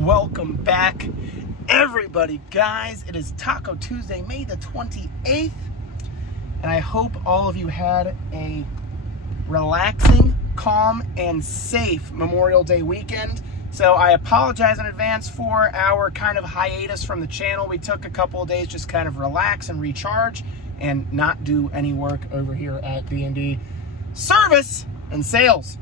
Welcome back, everybody. Guys, it is Taco Tuesday, May the 28th, and I hope all of you had a relaxing, calm, and safe Memorial Day weekend. So I apologize in advance for our kind of hiatus from the channel. We took a couple of days just kind of relax and recharge and not do any work over here at D&D Service and Sales.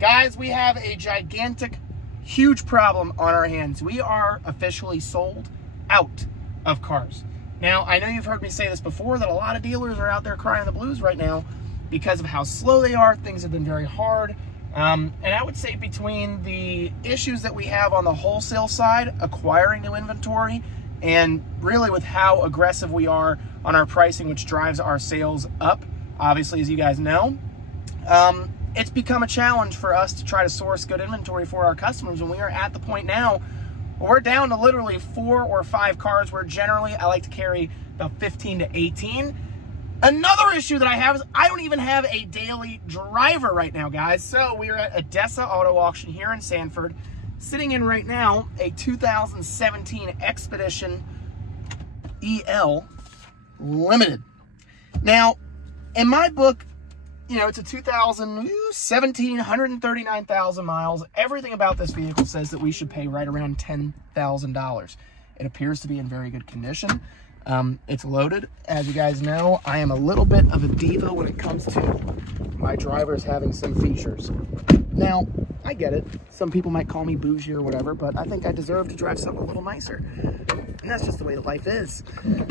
Guys, we have a gigantic, huge problem on our hands. We are officially sold out of cars. Now, I know you've heard me say this before, that a lot of dealers are out there crying the blues right now because of how slow they are. Things have been very hard. And I would say between the issues that we have on the wholesale side, acquiring new inventory, and really with how aggressive we are on our pricing, which drives our sales up, obviously, as you guys know, it's become a challenge for us to try to source good inventory for our customers. And we are at the point now where we're down to literally 4 or 5 cars, where generally I like to carry about 15 to 18. Another issue that I have is I don't even have a daily driver right now, guys. So we are at Odessa Auto Auction here in Sanford, sitting in right now a 2017 Expedition EL Limited. Now, in my book, you know, it's a 2017, 139,000 miles. Everything about this vehicle says that we should pay right around $10,000. It appears to be in very good condition. It's loaded. As you guys know, I am a little bit of a diva when it comes to my drivers having some features. Now, I get it. Some people might call me bougie or whatever, but I think I deserve to drive something a little nicer. And that's just the way that life is,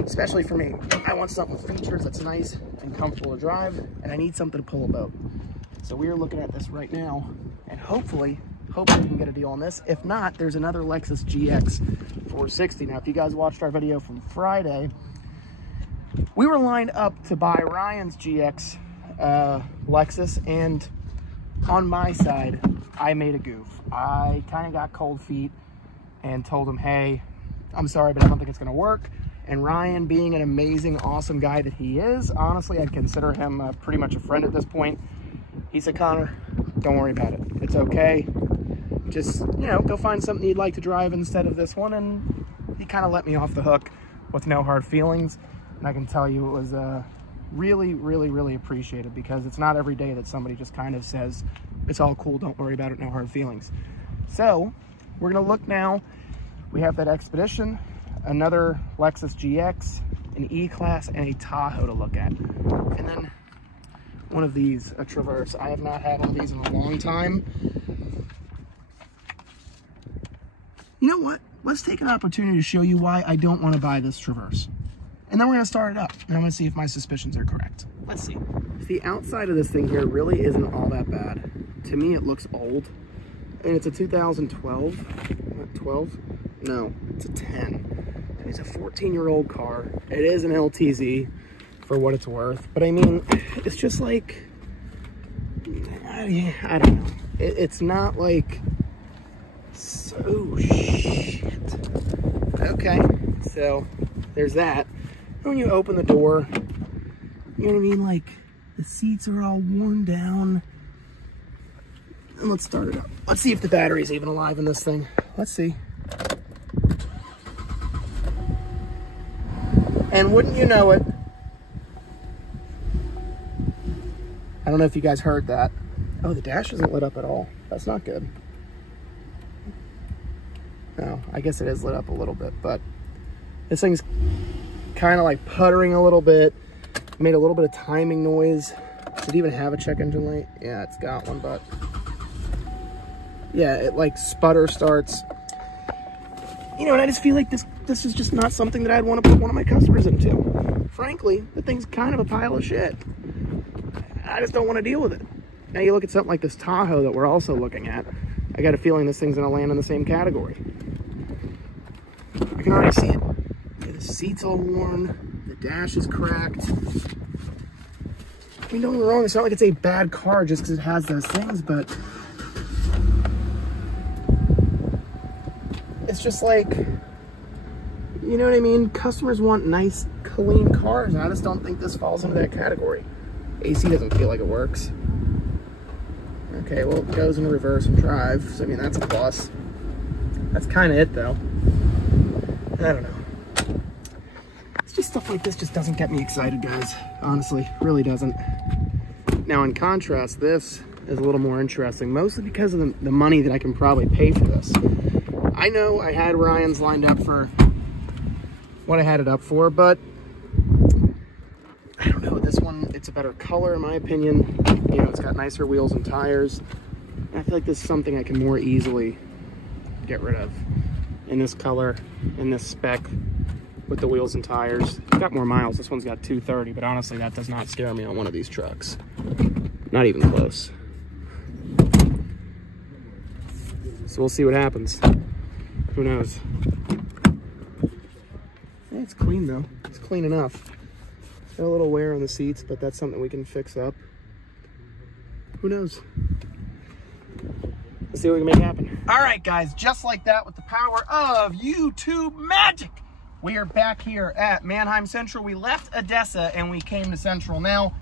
especially for me. I want something with features that's nice and comfortable to drive, and I need something to pull a boat. So we are looking at this right now, and hopefully we can get a deal on this. If not, there's another Lexus GX 460. Now, if you guys watched our video from Friday, we were lined up to buy Ryan's GX Lexus, and on my side, I made a goof. I kind of got cold feet and told him, hey, I'm sorry, but I don't think it's going to work. And Ryan, being an amazing, awesome guy that he is, honestly, I'd consider him pretty much a friend at this point. He said, Connor, don't worry about it. It's okay. Just, you know, go find something you'd like to drive instead of this one. And he kind of let me off the hook with no hard feelings. And I can tell you it was really, really, really appreciated, because it's not every day that somebody just kind of says, it's all cool, don't worry about it, no hard feelings. So we're going to look now. We have that Expedition, another Lexus GX, an E-Class, and a Tahoe to look at. And then one of these, a Traverse. I have not had one of these in a long time. You know what? Let's take an opportunity to show you why I don't want to buy this Traverse. And then we're going to start it up, and I'm going to see if my suspicions are correct. Let's see. The outside of this thing here really isn't all that bad. To me, it looks old. And it's a 2012. 12? No, it's a 10. And it's a 14-year-old car. It is an LTZ for what it's worth. But I mean, it's just like, I don't know. It's not like, so shit. Okay, so there's that. And when you open the door, you know what I mean? Like, the seats are all worn down. And let's start it up. Let's see if the battery's even alive in this thing. Let's see. And wouldn't you know it, I don't know if you guys heard that. Oh, the dash isn't lit up at all. That's not good. No, I guess it is lit up a little bit, but this thing's kind of like puttering a little bit. Made a little bit of timing noise. Does it even have a check engine light? Yeah, it's got one, but yeah, it like sputter starts. You know, and I just feel like this is just not something that I'd want to put one of my customers into. Frankly, the thing's kind of a pile of shit. I just don't want to deal with it. Now you look at something like this Tahoe that we're also looking at. I got a feeling this thing's going to land in the same category. I can already see it. The seat's all worn. The dash is cracked. I mean, don't get me wrong, it's not like it's a bad car just because it has those things, but it's just like, you know what I mean? Customers want nice, clean cars, and I just don't think this falls into that category. AC doesn't feel like it works. Okay, well, it goes in reverse and drive, so I mean, that's a plus. That's kind of it though. I don't know. It's just stuff like this just doesn't get me excited, guys. Honestly, really doesn't. Now in contrast, this is a little more interesting, mostly because of the money that I can probably pay for this. I know I had Ryan's lined up for what I had it up for, but I don't know, this one, it's a better color in my opinion. You know, it's got nicer wheels and tires. And I feel like this is something I can more easily get rid of in this color, in this spec, with the wheels and tires. It's got more miles. This one's got 230, but honestly, that does not scare me on one of these trucks. Not even close. So we'll see what happens. Who knows? Yeah, it's clean though. It's clean enough. Got a little wear on the seats, but that's something we can fix up. Who knows? Let's see what we can make happen. All right, guys, just like that, with the power of YouTube magic, we are back here at Manheim Central. We left Odessa and we came to Central. Now,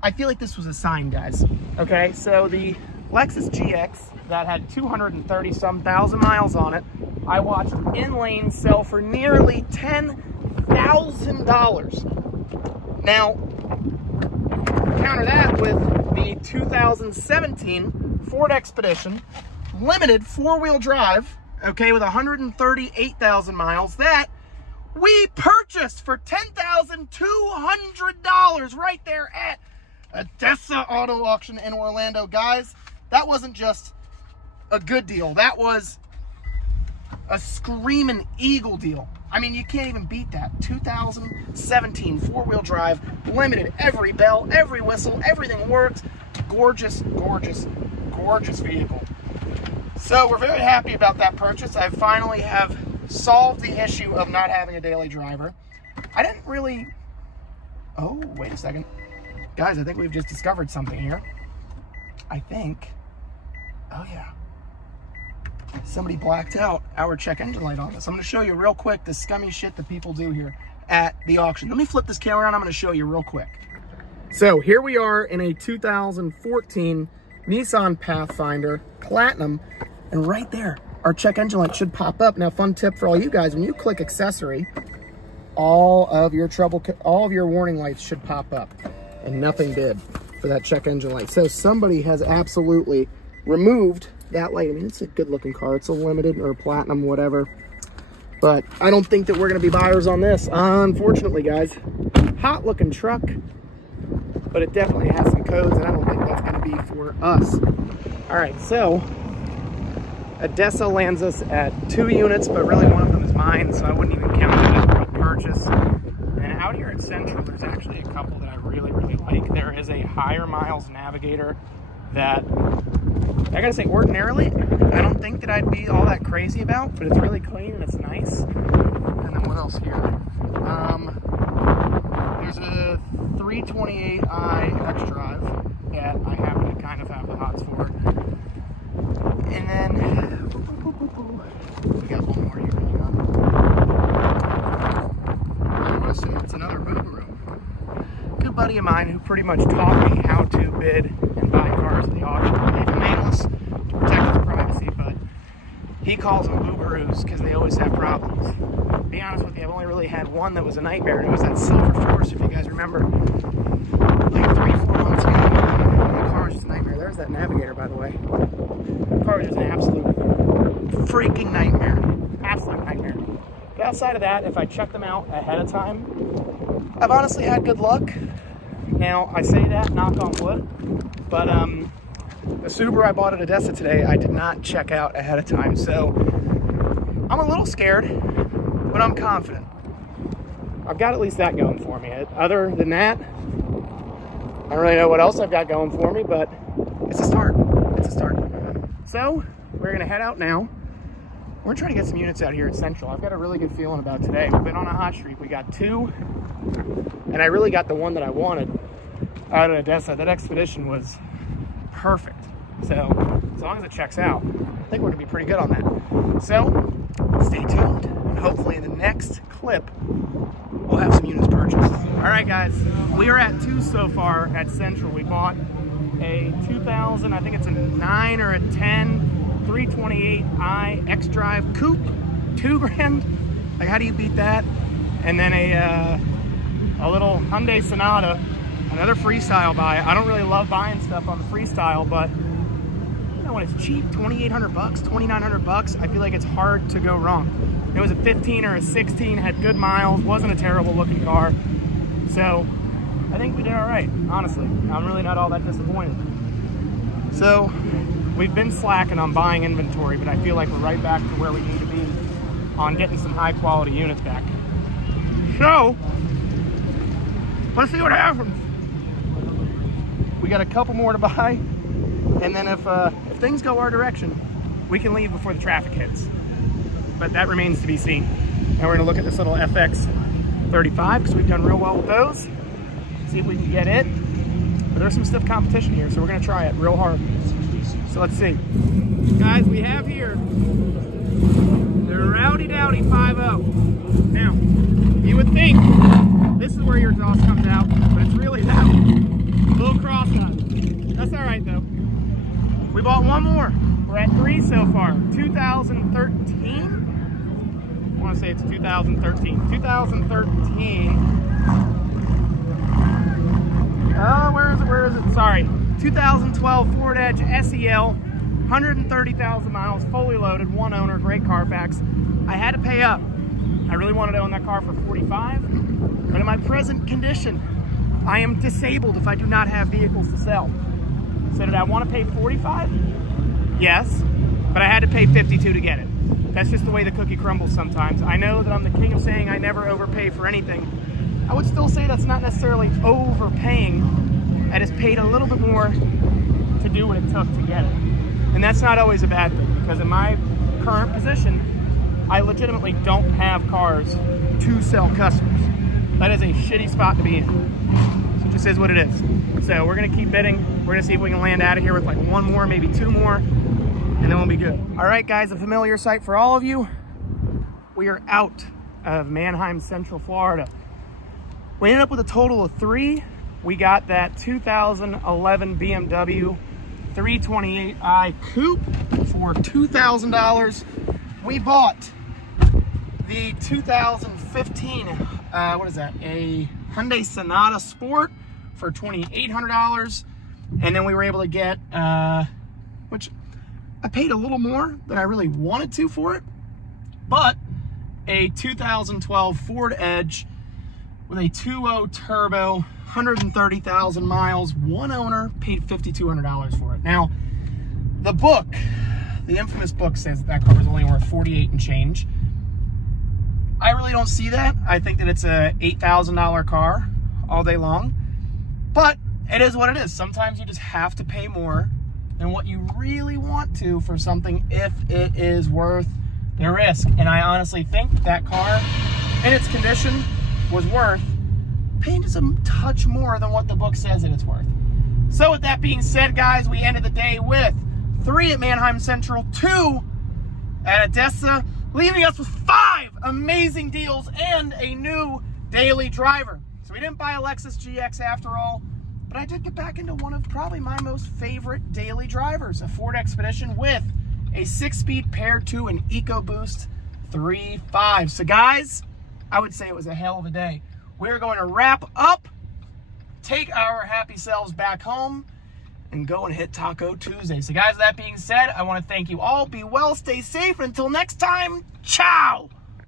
I feel like this was a sign, guys. Okay, so the Lexus GX that had 230-some thousand miles on it, I watched in lane sell for nearly $10,000. Now, counter that with the 2017 Ford Expedition, limited four-wheel drive, okay, with 138,000 miles, that we purchased for $10,200 right there at Odessa Auto Auction in Orlando. Guys, that wasn't just a good deal. That was a screaming eagle deal. I mean, you can't even beat that. 2017 four-wheel drive, limited, every bell, every whistle, everything works. Gorgeous, gorgeous, gorgeous vehicle. So we're very happy about that purchase. I finally have solved the issue of not having a daily driver. I didn't really... Oh, wait a second. Guys, I think we've just discovered something here. I think... Oh, yeah. Somebody blacked out our check engine light on us. I'm going to show you real quick the scummy shit that people do here at the auction. Let me flip this camera around. I'm going to show you real quick. So here we are in a 2014 Nissan Pathfinder Platinum, and right there, our check engine light should pop up. Now, fun tip for all you guys, when you click accessory, all of your warning lights should pop up, and nothing did for that check engine light. So somebody has absolutely removed that light. I mean, it's a good looking car. It's a limited or a platinum, whatever. But I don't think that we're going to be buyers on this, unfortunately, guys. Hot looking truck, but it definitely has some codes, and I don't think that's going to be for us. All right, so Odessa lands us at 2 units, but really one of them is mine, so I wouldn't even count it as a real purchase. And out here at Central, there's actually a couple that I really, really like. There is a higher miles Navigator that, I gotta say, ordinarily, I don't think that I'd be all that crazy about, but it's really clean and it's nice. And then what else here? There's a 328i X-Drive that I happen to kind of have the hots for. And then, we got one more here. I want to say it's another Boogaroo. Good buddy of mine who pretty much taught me how to bid and buy cars at the auction. He's nameless to protect his privacy, but he calls them Boogaroos because they always have problems. To be honest with you, I've only really had one that was a nightmare, and it was that Silver Force, if you guys remember, like 3-4 months ago. The car was just a nightmare. There's that Navigator, by the way. The car was just an absolute freaking nightmare. Absolute nightmare. But outside of that, if I check them out ahead of time, I've honestly had good luck. Now, I say that, knock on wood, but the Subaru I bought at Odessa today, I did not check out ahead of time, so I'm a little scared, but I'm confident. I've got at least that going for me. Other than that, I don't really know what else I've got going for me, but it's a start. It's a start. So, we're going to head out now. We're trying to get some units out here at Central. I've got a really good feeling about today. We've been on a hot streak. We got 2, and I really got the one that I wanted out of Odessa. That Expedition was perfect. So, as long as it checks out, I think we're going to be pretty good on that. So, stay tuned, and hopefully in the next clip, we'll have some units purchased. All right, guys, we are at 2 so far at Central. We bought a 2000, I think it's a 9 or a 10 328i X-Drive Coupe, $2,000. Like, how do you beat that? And then a little Hyundai Sonata, another freestyle buy. I don't really love buying stuff on the freestyle, but you know, when it's cheap, 2,800 bucks, 2,900 bucks, I feel like it's hard to go wrong. It was a 15 or a 16, had good miles, wasn't a terrible looking car. So I think we did all right, honestly. I'm really not all that disappointed. So we've been slacking on buying inventory, but I feel like we're right back to where we need to be on getting some high quality units back. So let's see what happens. We got a couple more to buy, and then if things go our direction, we can leave before the traffic hits. But that remains to be seen. Now we're gonna look at this little FX35 because we've done real well with those. See if we can get it. But there's some stiff competition here, so we're gonna try it real hard. So let's see. Guys, we have here the Rowdy Dowdy 5.0. Now, you would think this is where your exhaust comes out, but it's really that one. A little cross-eyed. That's all right though. We bought one more. We're at 3 so far. 2013. I want to say it's 2013. 2013. Where is it? Sorry. 2012 Ford Edge SEL. 130,000 miles, fully loaded, one owner, great Carfax. I had to pay up. I really wanted to own that car for $45,000, but in my present condition, I am disabled if I do not have vehicles to sell. So did I want to pay $45,000? Yes, but I had to pay $52,000 to get it. That's just the way the cookie crumbles sometimes. I know that I'm the king of saying I never overpay for anything. I would still say that's not necessarily overpaying. I just paid a little bit more to do what it took to get it. And that's not always a bad thing, because in my current position, I legitimately don't have cars to sell customers. That is a shitty spot to be in. So it just is what it is. So we're gonna keep bidding. We're gonna see if we can land out of here with like one more, maybe two more, and then we'll be good. All right, guys, a familiar sight for all of you. We are out of Manheim, Central Florida. We ended up with a total of 3. We got that 2011 BMW 328i Coupe for $2,000. We bought the 2015, what is that? A Hyundai Sonata Sport for $2,800. And then we were able to get, which I paid a little more than I really wanted to for it, but a 2012 Ford Edge with a 2.0 turbo, 130,000 miles, one owner, paid $5,200 for it. Now, the book, the infamous book, says that car is only worth $48,000 and change. I really don't see that. I think that it's a $8,000 car all day long, but it is what it is. Sometimes you just have to pay more than what you really want to for something if it is worth the risk. And I honestly think that car in its condition was worth paying just a touch more than what the book says that it's worth. So with that being said, guys, we ended the day with 3 at Manheim Central, 2 at Odessa, leaving us with 5 amazing deals and a new daily driver. So we didn't buy a Lexus GX after all, but I did get back into one of probably my most favorite daily drivers, a Ford Expedition with a 6-speed paired to an EcoBoost 3.5. So guys, I would say it was a hell of a day. We're going to wrap up, take our happy selves back home, and go and hit Taco Tuesday. So guys, with that being said, I want to thank you all. Be well, stay safe, and until next time, ciao!